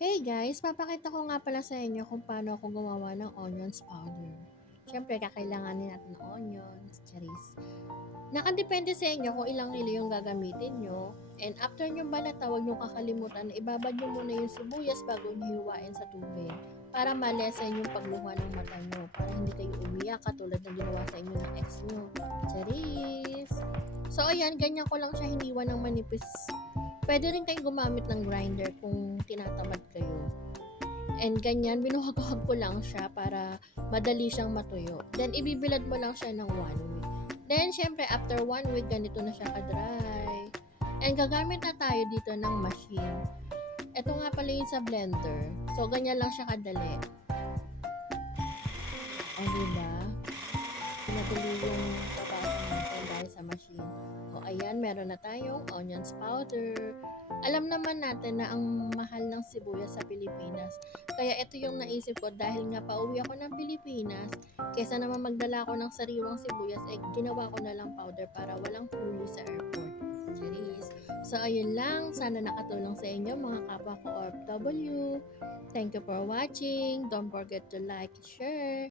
Hey guys, papakita ko nga pala sa inyo kung paano ako gumawa ng onions powder. Siyempre, kakailanganin natin ng onions, cherries. Nakadepende sa inyo kung ilang kilo yung gagamitin nyo. And after nyo balata, huwag nyo kakalimutan ibabad nyo muna yung sibuyas bago nyo hiwain sa tubig para malesen yung pagluha ng mata nyo para hindi kayo umiyak katulad ng ginawa sa inyo ng ex nyo. Cherries! So ayan, ganyan ko lang siya hiniwa ng manipis Pwede rin kayong gumamit ng grinder kung kayo. And ganyan, binuhag-hag ko lang siya para madali siyang matuyo. Then, ibibilad mo lang siya ng one week. Then, syempre, after one week, ganito na siya ka-dry. And gagamit na tayo dito ng machine. Ito nga pala yung sa blender. So, ganyan lang siya kadali. O, diba? Pinadali yung pabasa natin sa machine. O, ayan, meron na tayong onions powder. Alam naman natin na ang mahal sibuyas sa Pilipinas. Kaya ito yung naisip ko dahil nga pauwi ako ng Pilipinas, kesa naman magdala ako ng sariwang sibuyas, eh ginawa ko na lang powder para walang huli sa airport. Charis. So, ayun lang. Sana nakatulong sa inyo mga kapwa ko OFW. Thank you for watching. Don't forget to like, share.